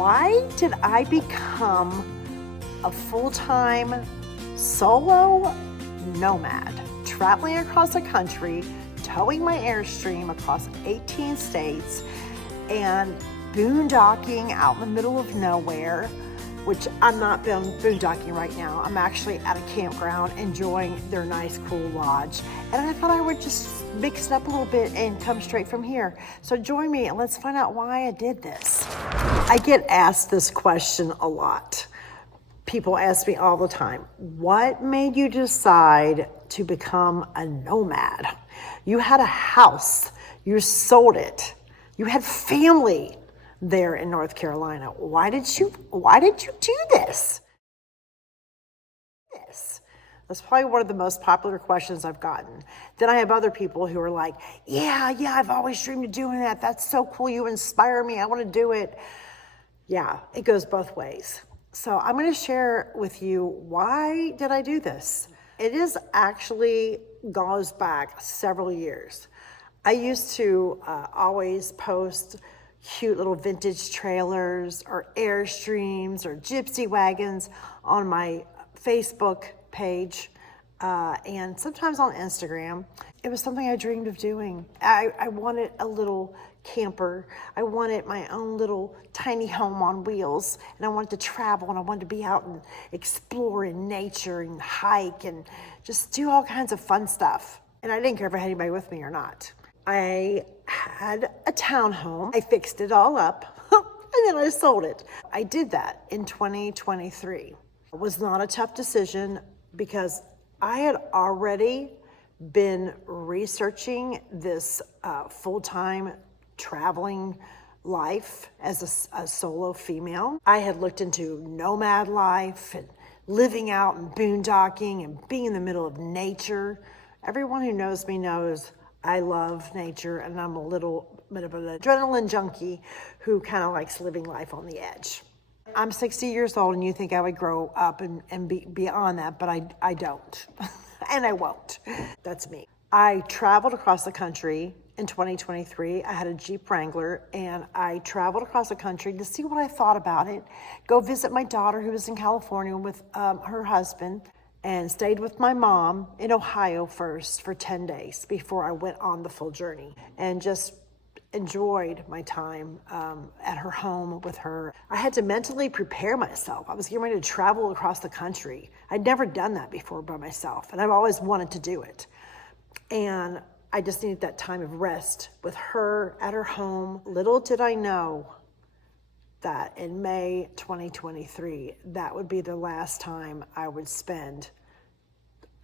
Why did I become a full-time solo nomad, traveling across the country, towing my Airstream across 18 states, and boondocking out in the middle of nowhere, which I'm not boondocking right now. I'm actually at a campground enjoying their nice, cool lodge. And I thought I would just mix it up a little bit and come straight from here. So join me and let's find out why I did this. I get asked this question a lot. People ask me all the time, what made you decide to become a nomad? You had a house, you sold it, you had family there in North Carolina. Why did you do this? That's probably one of the most popular questions I've gotten. Then I have other people who are like, yeah, I've always dreamed of doing that. That's so cool. You inspire me. I want to do it. Yeah, it goes both ways. So I'm going to share with you, why did I do this? It is actually goes back several years. I used to always post cute little vintage trailers or Airstreams or gypsy wagons on my Facebook page and sometimes on Instagram. It was something I dreamed of doing. I wanted a little camper. I wanted my own little tiny home on wheels, and I wanted to travel, and I wanted to be out and explore in nature and hike and just do all kinds of fun stuff. And I didn't care if I had anybody with me or not. I had a townhome. I fixed it all up and then I sold it. I did that in 2023. It was not a tough decision because I had already been researching this full-time traveling life as a solo female. I had looked into nomad life and living out and boondocking and being in the middle of nature. Everyone who knows me knows I love nature, and I'm a little bit of an adrenaline junkie who kind of likes living life on the edge. I'm 60 years old, and you think I would grow up and be beyond that, but I don't, and I won't. That's me. I traveled across the country in 2023. I had a Jeep Wrangler, and I traveled across the country to see what I thought about it, go visit my daughter who was in California with her husband, and stayed with my mom in Ohio first for 10 days before I went on the full journey, and just enjoyed my time at her home with her. I had to mentally prepare myself. I was getting ready to travel across the country. I'd never done that before by myself, and I've always wanted to do it. And I just needed that time of rest with her at her home. Little did I know that in May 2023, that would be the last time I would spend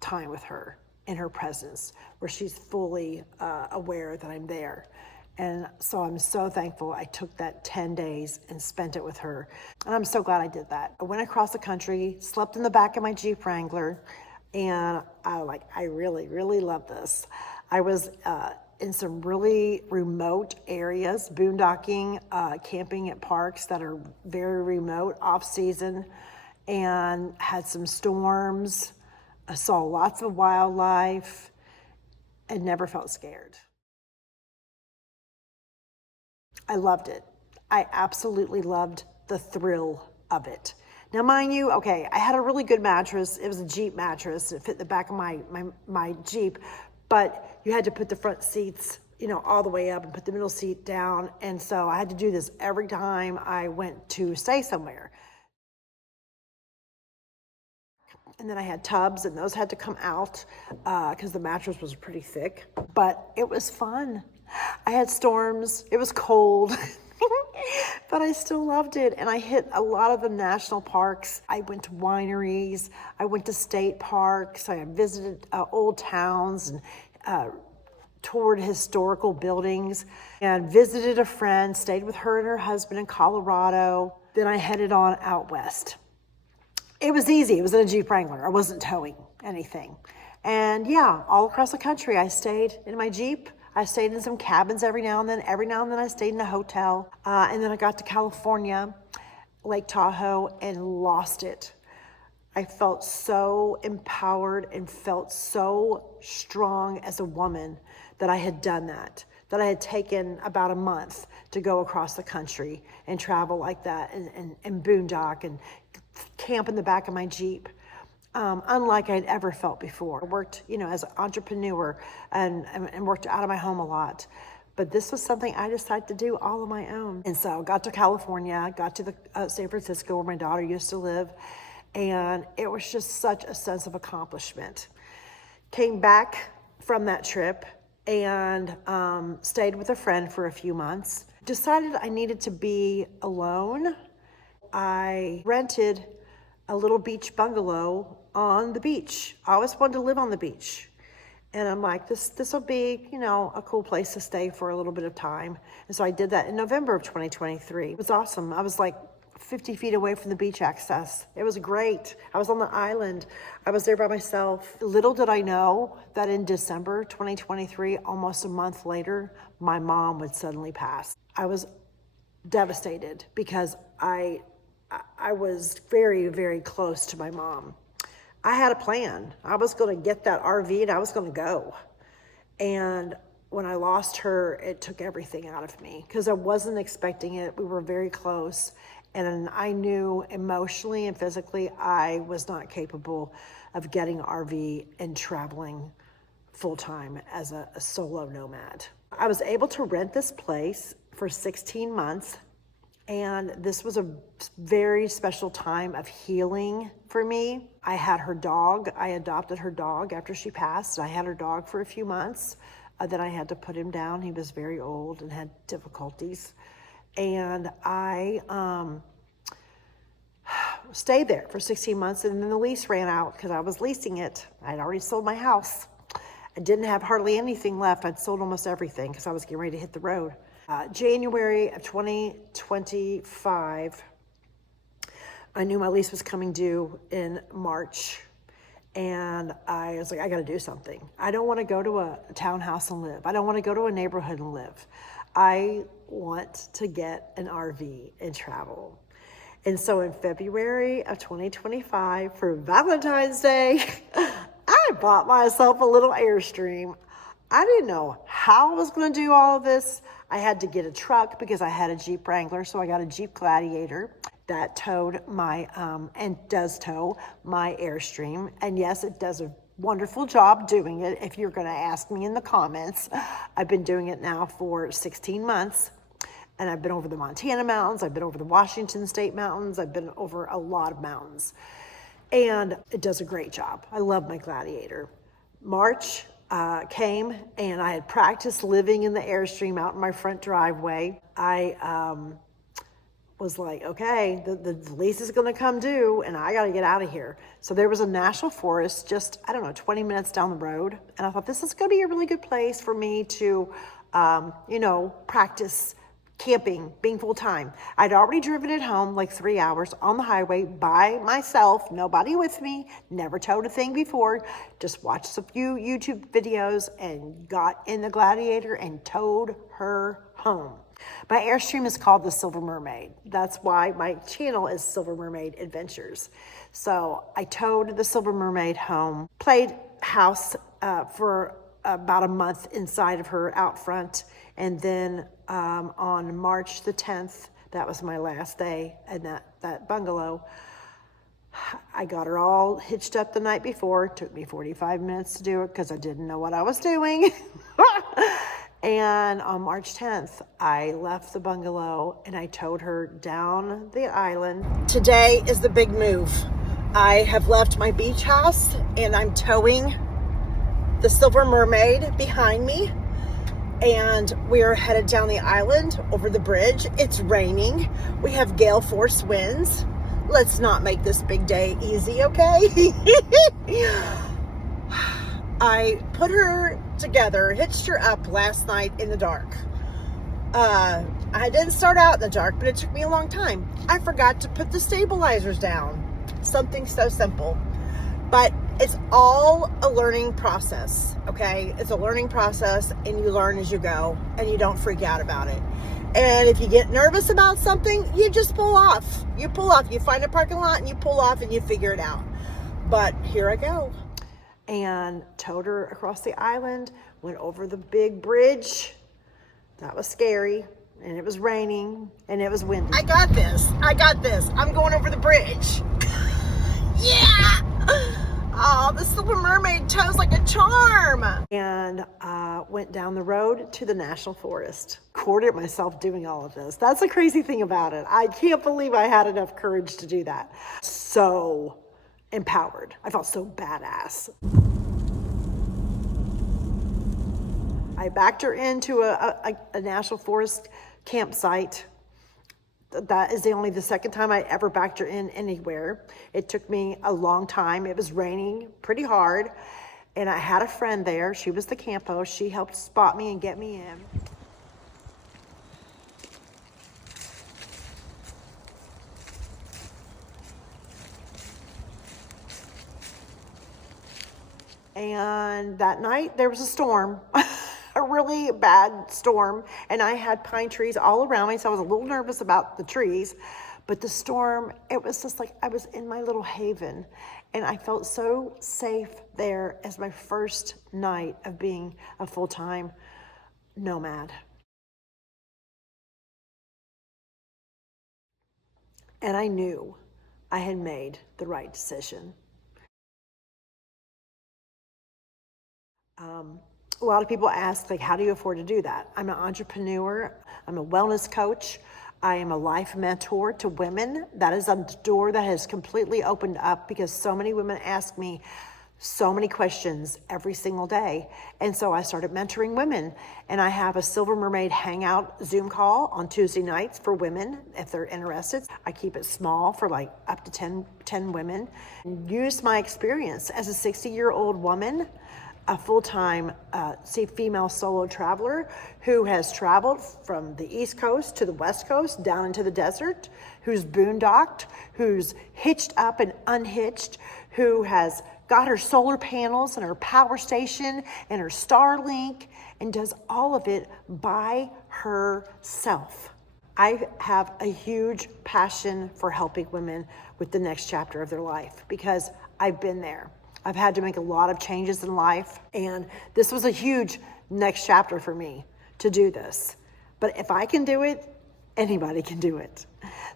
time with her in her presence, where she's fully aware that I'm there. And so I'm so thankful I took that 10 days and spent it with her. And I'm so glad I did that. I went across the country, slept in the back of my Jeep Wrangler, and I really, really love this. I was in some really remote areas, boondocking, camping at parks that are very remote, off season, and had some storms. I saw lots of wildlife and never felt scared. I loved it. I absolutely loved the thrill of it. Now, mind you, okay, I had a really good mattress. It was a Jeep mattress. It fit the back of my Jeep, but you had to put the front seats, all the way up and put the middle seat down. And so I had to do this every time I went to stay somewhere. And then I had tubs, and those had to come out because the mattress was pretty thick, but it was fun. I had storms, it was cold, but I still loved it. And I hit a lot of the national parks. I went to wineries, I went to state parks, I visited old towns and toured historical buildings, and visited a friend, stayed with her and her husband in Colorado. Then I headed on out west. It was easy. It was in a Jeep Wrangler. I wasn't towing anything. And yeah, all across the country, I stayed in my Jeep. I stayed in some cabins every now and then. Every now and then I stayed in a hotel. And then I got to California, Lake Tahoe, and lost it. I felt so empowered and felt so strong as a woman that I had done that. that I had taken about a month to go across the country and travel like that and boondock and camp in the back of my Jeep. Unlike I'd ever felt before. I worked, as an entrepreneur and worked out of my home a lot. But this was something I decided to do all on my own. And so I got to California, got to the San Francisco where my daughter used to live. And it was just such a sense of accomplishment. Came back from that trip and stayed with a friend for a few months. Decided I needed to be alone. I rented a little beach bungalow on the beach. I always wanted to live on the beach. And I'm like, this will be, a cool place to stay for a little bit of time. And so I did that in November of 2023. It was awesome. I was like 50 feet away from the beach access. It was great. I was on the island. I was there by myself. Little did I know that in December 2023, almost a month later, my mom would suddenly pass. I was devastated because I was very, very close to my mom. I had a plan. I was going to get that RV and I was going to go. And when I lost her, it took everything out of me because I wasn't expecting it. We were very close. And I knew emotionally and physically I was not capable of getting an RV and traveling full time as a solo nomad. I was able to rent this place for 16 months. And this was a very special time of healing for me. I had her dog. I adopted her dog after she passed. I had her dog for a few months. Then I had to put him down. He was very old and had difficulties. And I stayed there for 16 months. And then the lease ran out because I was leasing it. I'd already sold my house. I didn't have hardly anything left. I'd sold almost everything because I was getting ready to hit the road. January of 2025, I knew my lease was coming due in March. And I was like, I got to do something. I don't want to go to a townhouse and live. I don't want to go to a neighborhood and live. I want to get an RV and travel. And so in February of 2025, for Valentine's Day, I bought myself a little Airstream. I didn't know how I was going to do all of this. I had to get a truck because I had a Jeep Wrangler, so I got a Jeep Gladiator that towed my, and does tow my Airstream. And yes, it does a wonderful job doing it. If you're going to ask me in the comments, I've been doing it now for 16 months. And I've been over the Montana mountains. I've been over the Washington State mountains. I've been over a lot of mountains. And it does a great job. I love my Gladiator. March came and I had practiced living in the Airstream out in my front driveway. I was like, okay, the lease is going to come due and I got to get out of here. So there was a national forest just, 20 minutes down the road. And I thought this is going to be a really good place for me to, practice camping, being full time. I'd already driven it home like 3 hours on the highway by myself, nobody with me, never towed a thing before, just watched a few YouTube videos and got in the Gladiator and towed her home. My Airstream is called the Silver Mermaid. That's why my channel is Silver Mermaid Adventures. So I towed the Silver Mermaid home, played house for about a month inside of her out front. And then on March the 10th, that was my last day in that bungalow, I got her all hitched up the night before. It took me 45 minutes to do it because I didn't know what I was doing. And on March 10th, I left the bungalow and I towed her down the island. Today is the big move. I have left my beach house and I'm towing the Silver Mermaid behind me. And we are headed down the island over the bridge. It's raining. We have gale force winds. Let's not make this big day easy, okay? I put her together, hitched her up last night in the dark. I didn't start out in the dark, but it took me a long time. I forgot to put the stabilizers down. Something so simple. But it's all a learning process, okay? It's a learning process, and you learn as you go, and you don't freak out about it. And if you get nervous about something, you just pull off. You pull off. You find a parking lot, and you pull off, and you figure it out. But here I go. And towed her across the island, went over the big bridge, That was scary, and it was raining, and it was windy. I got this. I'm going over the bridge. Yeah! Oh, the Silver Mermaid toes like a charm. And went down the road to the National Forest. Recorded myself doing all of this. That's the crazy thing about it. I can't believe I had enough courage to do that. So empowered. I felt so badass. I backed her into a National Forest campsite. That is only the second time I ever backed her in anywhere. It took me a long time. It was raining pretty hard, and I had a friend there. She was the campo. She helped spot me and get me in. And that night there was a storm. A really bad storm, and I had pine trees all around me, so I was a little nervous about the trees, but the storm, it was just like I was in my little haven, and I felt so safe there as my first night of being a full-time nomad. And I knew I had made the right decision. A lot of people ask, like, how do you afford to do that? I'm an entrepreneur. I'm a wellness coach. I am a life mentor to women. That is a door that has completely opened up because so many women ask me so many questions every single day. And so I started mentoring women, and I have a Silver Mermaid Hangout Zoom call on Tuesday nights for women if they're interested. I keep it small for like up to 10 women. Use my experience as a 60-year-old woman, a full-time female solo traveler who has traveled from the East Coast to the West Coast, down into the desert, who's boondocked, who's hitched up and unhitched, who has got her solar panels and her power station and her Starlink and does all of it by herself. I have a huge passion for helping women with the next chapter of their life because I've been there. I've had to make a lot of changes in life, and this was a huge next chapter for me to do this. But if I can do it, anybody can do it.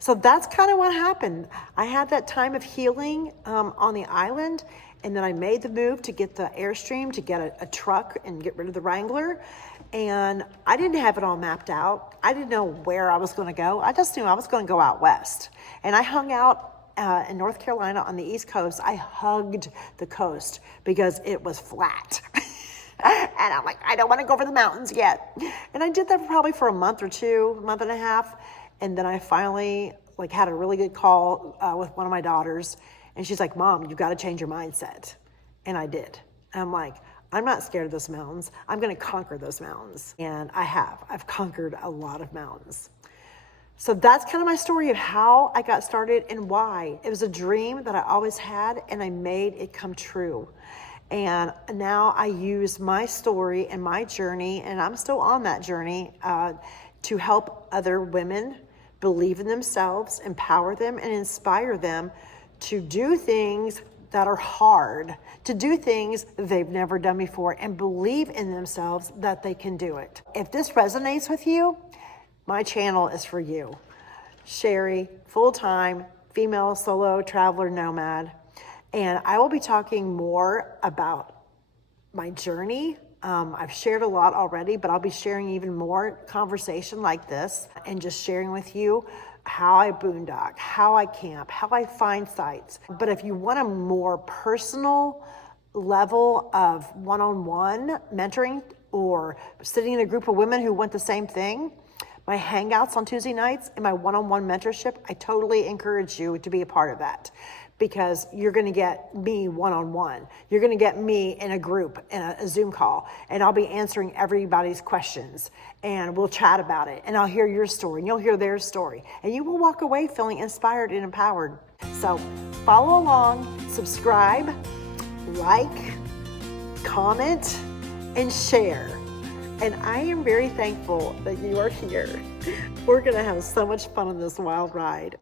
So that's kind of what happened. I had that time of healing on the island, and then I made the move to get the Airstream, to get a truck and get rid of the Wrangler. And I didn't have it all mapped out. I didn't know where I was going to go. I just knew I was going to go out west. And I hung out in North Carolina on the East Coast. I hugged the coast because it was flat. And I'm like, I don't want to go over the mountains yet. And I did that probably for a month or two, month and a half. And then I finally had a really good call with one of my daughters. And she's like, Mom, you've got to change your mindset. And I did. And I'm like, I'm not scared of those mountains. I'm going to conquer those mountains. And I have. I've conquered a lot of mountains. So that's kind of my story of how I got started and why. It was a dream that I always had, and I made it come true. And now I use my story and my journey, and I'm still on that journey, to help other women believe in themselves, empower them, and inspire them to do things that are hard, to do things they've never done before, and believe in themselves that they can do it. If this resonates with you, my channel is for you. Sherry, full-time, female solo traveler nomad. And I will be talking more about my journey. I've shared a lot already, but I'll be sharing even more conversation like this and just sharing with you how I boondock, how I camp, how I find sites. But if you want a more personal level of one-on-one mentoring or sitting in a group of women who want the same thing, my hangouts on Tuesday nights and my one-on-one mentorship, I totally encourage you to be a part of that because you're going to get me one-on-one. You're going to get me in a group, in a Zoom call, and I'll be answering everybody's questions, and we'll chat about it, and I'll hear your story, and you'll hear their story, and you will walk away feeling inspired and empowered. So follow along, subscribe, like, comment, and share. And I am very thankful that you are here. We're going to have so much fun on this wild ride.